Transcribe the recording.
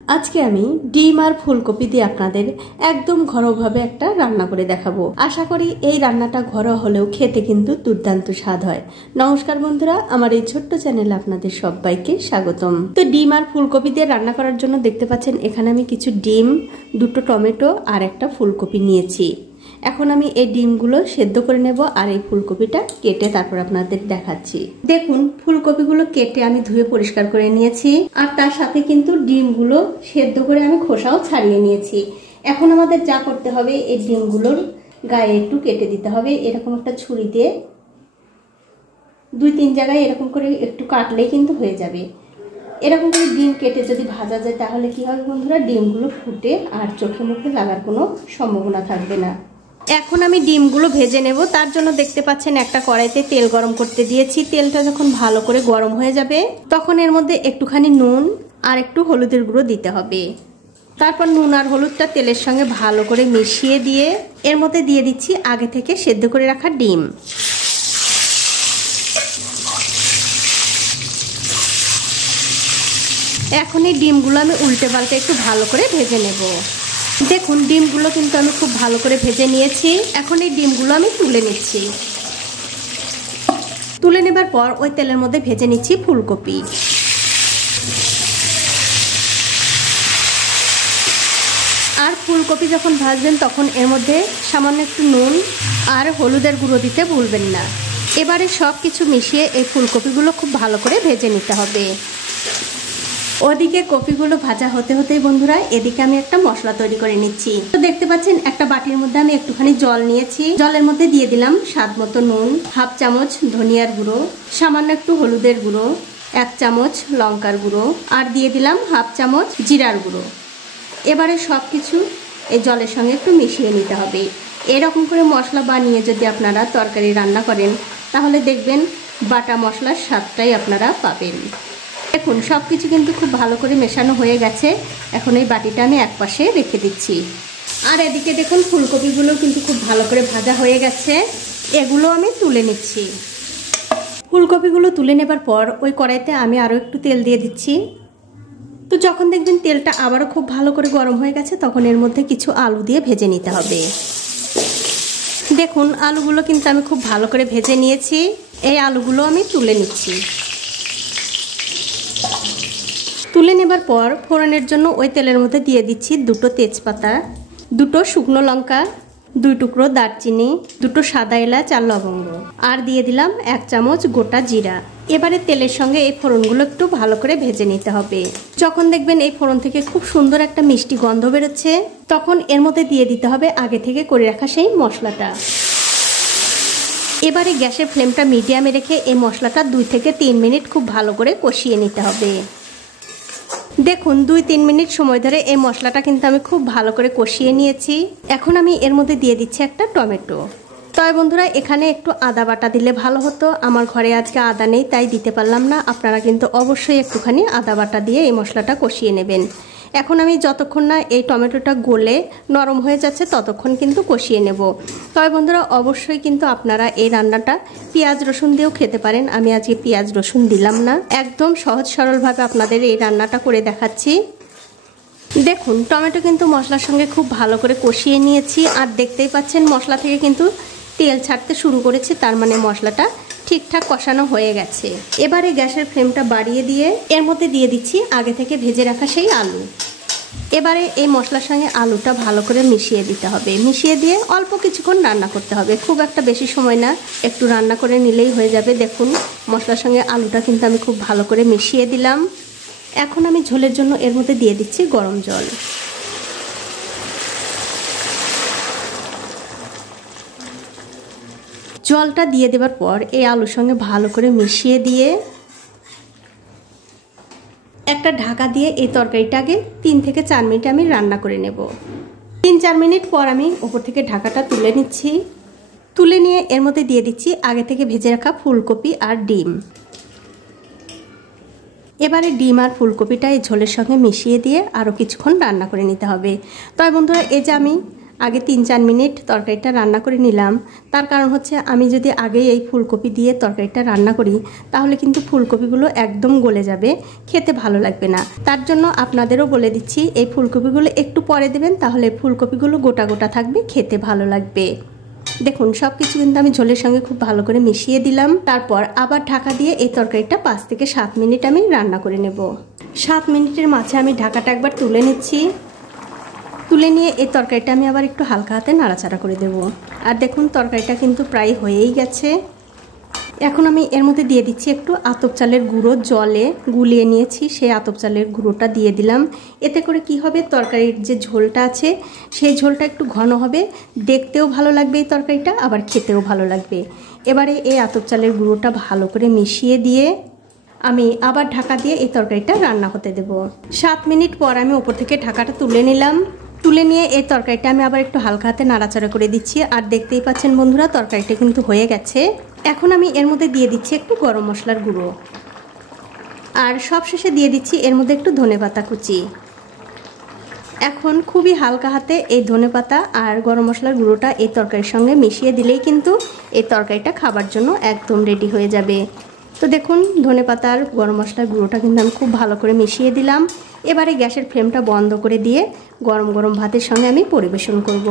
আজকে আমি ডিম আর ফুলকপি দিয়ে আপনাদের একদম ঘরোয়াভাবে একটা রান্না করে দেখাবো। আশা করি এই রান্নাটা ঘরোয়া হলেও খেতে কিন্তু দুর্দান্ত স্বাদ হয়। নমস্কার বন্ধুরা, আমার এই ছোট্ট চ্যানেলে আপনাদের সবাইকে স্বাগতম। তো ডিম আর ফুলকপি দিয়ে রান্না করার জন্য দেখতে পাচ্ছেন এখানে আমি কিছু ডিম, দুটো টমেটো আর একটা ফুলকপি নিয়েছি। এখন আমি এই ডিমগুলো সেদ্ধ করে নেব আর এই ফুলকপিটা কেটে তারপর আপনাদের দেখাচ্ছি। দেখুন, ফুলকপিগুলো কেটে আমি ধুয়ে পরিষ্কার করে নিয়েছি আর তার সাথে কিন্তু ডিমগুলো সেদ্ধ করে আমি খোসাও ছাড়িয়ে নিয়েছি। এখন আমাদের যা করতে হবে, এই ডিমগুলোর গায়ে একটু কেটে দিতে হবে। এরকম একটা ছুরি দিয়ে 2-3 জায়গায় এরকম করে একটু কাটলেই কিন্তু হয়ে যাবে। এরকম করে ডিম কেটে যদি ভাজা যায় তাহলে কি হবে বন্ধুরা, ডিমগুলো ফুটে আর চোখে মুখে লাগার কোনো সম্ভাবনা থাকবে না। এখন আমি ডিমগুলো ভেজে নেব। তার জন্য দেখতে পাচ্ছেন একটা কড়াইতে তেল গরম করতে দিয়েছি। তেলটা যখন ভালো করে গরম হয়ে যাবে তখন এর মধ্যে একটুখানি নুন আর একটু হলুদের গুঁড়ো দিতে হবে। তারপর নুন আর হলুদটা তেলের সঙ্গে ভালো করে মিশিয়ে দিয়ে এর মধ্যে দিয়ে দিচ্ছি আগে থেকে সেদ্ধ করে রাখা ডিম। এখন এই ডিমগুলো আমি উল্টে পাল্টে একটু ভালো করে ভেজে নেব। দেখুন, ডিমগুলো কিন্তু আমি খুব ভালো করে ভেজে নিয়েছি। এখন এই ডিমগুলো আমি তুলে নিচ্ছি। তুলে নেবার পর ওই তেলের মধ্যে ভেজে নিচ্ছি ফুলকপি। আর ফুলকপি যখন ভাজবেন তখন এর মধ্যে সামান্য একটু নুন আর হলুদের গুঁড়ো দিতে ভুলবেন না। এবারে সব কিছু মিশিয়ে এই ফুলকপিগুলো খুব ভালো করে ভেজে নিতে হবে। ওদিকে কপিগুলো ভাজা হতে হতেই বন্ধুরা এদিকে আমি একটা মশলা তৈরি করে নিচ্ছি। তো দেখতে পাচ্ছেন একটা বাটির মধ্যে আমি একটুখানি জল নিয়েছি। জলের মধ্যে দিয়ে দিলাম স্বাদ মতো নুন, 1/2 চামচ ধনিয়ার গুঁড়ো, সামান্য একটু হলুদের গুঁড়ো, 1 চামচ লঙ্কার গুঁড়ো আর দিয়ে দিলাম 1/2 চামচ জিরার গুঁড়ো। এবারে সব কিছু এই জলের সঙ্গে একটু মিশিয়ে নিতে হবে। এরকম করে মশলা বানিয়ে যদি আপনারা তরকারি রান্না করেন তাহলে দেখবেন বাটা মশলার স্বাদটাই আপনারা পাবেন। দেখুন, সব কিছু কিন্তু খুব ভালো করে মেশানো হয়ে গেছে। এখন এই বাটিটা আমি একপাশে রেখে দিচ্ছি। আর এদিকে দেখুন, ফুলকপিগুলো কিন্তু খুব ভালো করে ভাজা হয়ে গেছে। এগুলো আমি তুলে নিচ্ছি। ফুলকপিগুলো তুলে নেবার পর ওই কড়াইতে আমি আরও একটু তেল দিয়ে দিচ্ছি। তো যখন দেখবেন তেলটা আবারও খুব ভালো করে গরম হয়ে গেছে তখন এর মধ্যে কিছু আলু দিয়ে ভেজে নিতে হবে। দেখুন, আলুগুলো কিন্তু আমি খুব ভালো করে ভেজে নিয়েছি। এই আলুগুলো আমি তুলে নিচ্ছি। তুলে নেবার পর ফোড়নের জন্য ওই তেলের মধ্যে দিয়ে দিচ্ছি 2টো তেজপাতা, 2টো শুকনো লঙ্কা, 2 টুকরো দারচিনি, 2টো সাদা এলাচ আর লবঙ্গ আর দিয়ে দিলাম 1 চামচ গোটা জিরা। এবারে তেলের সঙ্গে এই ফোড়নগুলো একটু ভালো করে ভেজে নিতে হবে। যখন দেখবেন এই ফোড়ন থেকে খুব সুন্দর একটা মিষ্টি গন্ধ বেরোচ্ছে তখন এর মধ্যে দিয়ে দিতে হবে আগে থেকে করে রাখা সেই মশলাটা। এবারে গ্যাসের ফ্লেমটা মিডিয়ামে রেখে এই মশলাটা 2 থেকে 3 মিনিট খুব ভালো করে কষিয়ে নিতে হবে। দেখুন, 2-3 মিনিট সময় ধরে এই মশলাটা কিন্তু আমি খুব ভালো করে কষিয়ে নিয়েছি। এখন আমি এর মধ্যে দিয়ে দিচ্ছি একটা টমেটো। তবে বন্ধুরা এখানে একটু আদা বাটা দিলে ভালো হতো। আমার ঘরে আজকে আদা নেই তাই দিতে পারলাম না। আপনারা কিন্তু অবশ্যই একটুখানি আদা বাটা দিয়ে এই মশলাটা কষিয়ে নেবেন। এখন আমি যতক্ষণ না এই টমেটোটা গলে নরম হয়ে যাচ্ছে ততক্ষণ কিন্তু কষিয়ে নেব। তবে বন্ধুরা অবশ্যই কিন্তু আপনারা এই রান্নাটা পেঁয়াজ রসুন দিয়েও খেতে পারেন। আমি আজকে পেঁয়াজ রসুন দিলাম না, একদম সহজ সরলভাবে আপনাদের এই রান্নাটা করে দেখাচ্ছি। দেখুন, টমেটো কিন্তু মশলার সঙ্গে খুব ভালো করে কষিয়ে নিয়েছি আর দেখতেই পাচ্ছেন মশলা থেকে কিন্তু তেল ছাড়তে শুরু করেছে, তার মানে মশলাটা ঠিকঠাক কষানো হয়ে গেছে। এবারে গ্যাসের ফ্লেমটা বাড়িয়ে দিয়ে এর মধ্যে দিয়ে দিচ্ছি আগে থেকে ভেজে রাখা সেই আলু। এবারে এই মশলার সঙ্গে আলুটা ভালো করে মিশিয়ে দিতে হবে। মিশিয়ে দিয়ে অল্প কিছুক্ষণ রান্না করতে হবে, খুব একটা বেশি সময় না, একটু রান্না করে নিলেই হয়ে যাবে। দেখুন, মশলার সঙ্গে আলুটা কিন্তু আমি খুব ভালো করে মিশিয়ে দিলাম। এখন আমি ঝোলের জন্য এর মধ্যে দিয়ে দিচ্ছি গরম জল। জলটা দিয়ে দেবার পর এই আলুর সঙ্গে ভালো করে মিশিয়ে দিয়ে একটা ঢাকা দিয়ে এই তরকারিটাকে 3 থেকে 4 মিনিট আমি রান্না করে নেব। 3-4 মিনিট পর আমি উপর থেকে ঢাকাটা তুলে নিচ্ছি। তুলে নিয়ে এর মধ্যে দিয়ে দিচ্ছি আগে থেকে ভেজে রাখা ফুলকপি আর ডিম। এবারে ডিম আর ফুলকপিটা এই ঝোলের সঙ্গে মিশিয়ে দিয়ে আরও কিছুক্ষণ রান্না করে নিতে হবে। তবে বন্ধুরা এই যে আমি আগে 3-4 মিনিট তরকারিটা রান্না করে নিলাম। তার কারণ হচ্ছে আমি যদি আগে এই ফুলকপি দিয়ে তরকারিটা রান্না করি তাহলে কিন্তু ফুলকপিগুলো একদম গলে যাবে, খেতে ভালো লাগবে না। তার জন্য আপনাদেরও বলে দিচ্ছি এই ফুলকপিগুলো একটু পরে দেবেন, তাহলে ফুলকপিগুলো গোটা গোটা থাকবে, খেতে ভালো লাগবে। দেখুন সব কিছু কিন্তু আমি ঝোলের সঙ্গে খুব ভালো করে মিশিয়ে দিলাম। তারপর আবার ঢাকা দিয়ে এই তরকারিটা 5 থেকে 7 মিনিট আমি রান্না করে নেব। 7 মিনিটের মাঝে আমি ঢাকাটা একবার তুলে নিচ্ছি। তুলে নিয়ে এই তরকারিটা আমি আবার একটু হালকা হাতে নাড়াচাড়া করে দেব। আর দেখুন তরকারিটা কিন্তু প্রায় হয়েই গেছে। এখন আমি এর মধ্যে দিয়ে দিচ্ছি একটু আতপ চালের গুঁড়ো, জলে গুলিয়ে নিয়েছি সেই আতপ চালের গুঁড়োটা দিয়ে দিলাম। এতে করে কি হবে, তরকারির যে ঝোলটা আছে সেই ঝোলটা একটু ঘন হবে, দেখতেও ভালো লাগবে এই তরকারিটা, আবার খেতেও ভালো লাগবে। এবারে এই আতপ চালের গুঁড়োটা ভালো করে মিশিয়ে দিয়ে আমি আবার ঢাকা দিয়ে এই তরকারিটা রান্না হতে দেব। 7 মিনিট পর আমি উপর থেকে ঢাকাটা তুলে নিলাম। তুলে নিয়ে এই তরকারিটা আমি আবার একটু হালকা হাতে নাড়াচাড়া করে দিচ্ছি। আর দেখতেই পাচ্ছেন বন্ধুরা তরকারিটা কিন্তু হয়ে গেছে। এখন আমি এর মধ্যে দিয়ে দিচ্ছি একটু গরম মশলার গুঁড়ো, আর সবশেষে দিয়ে দিচ্ছি এর মধ্যে একটু ধনেপাতা কুচি। এখন খুবই হালকা হাতে এই ধনেপাতা আর গরম মশলার গুঁড়োটা এই তরকারির সঙ্গে মিশিয়ে দিলেই কিন্তু এই তরকারিটা খাবার জন্য একদম রেডি হয়ে যাবে। তো দেখুন ধনেপাতা আর গরম মশলার গুঁড়োটা কিন্তু আমি খুব ভালো করে মিশিয়ে দিলাম। এবারে গ্যাসের ফ্লেমটা বন্ধ করে দিয়ে গরম গরম ভাতের সঙ্গে আমি পরিবেশন করব।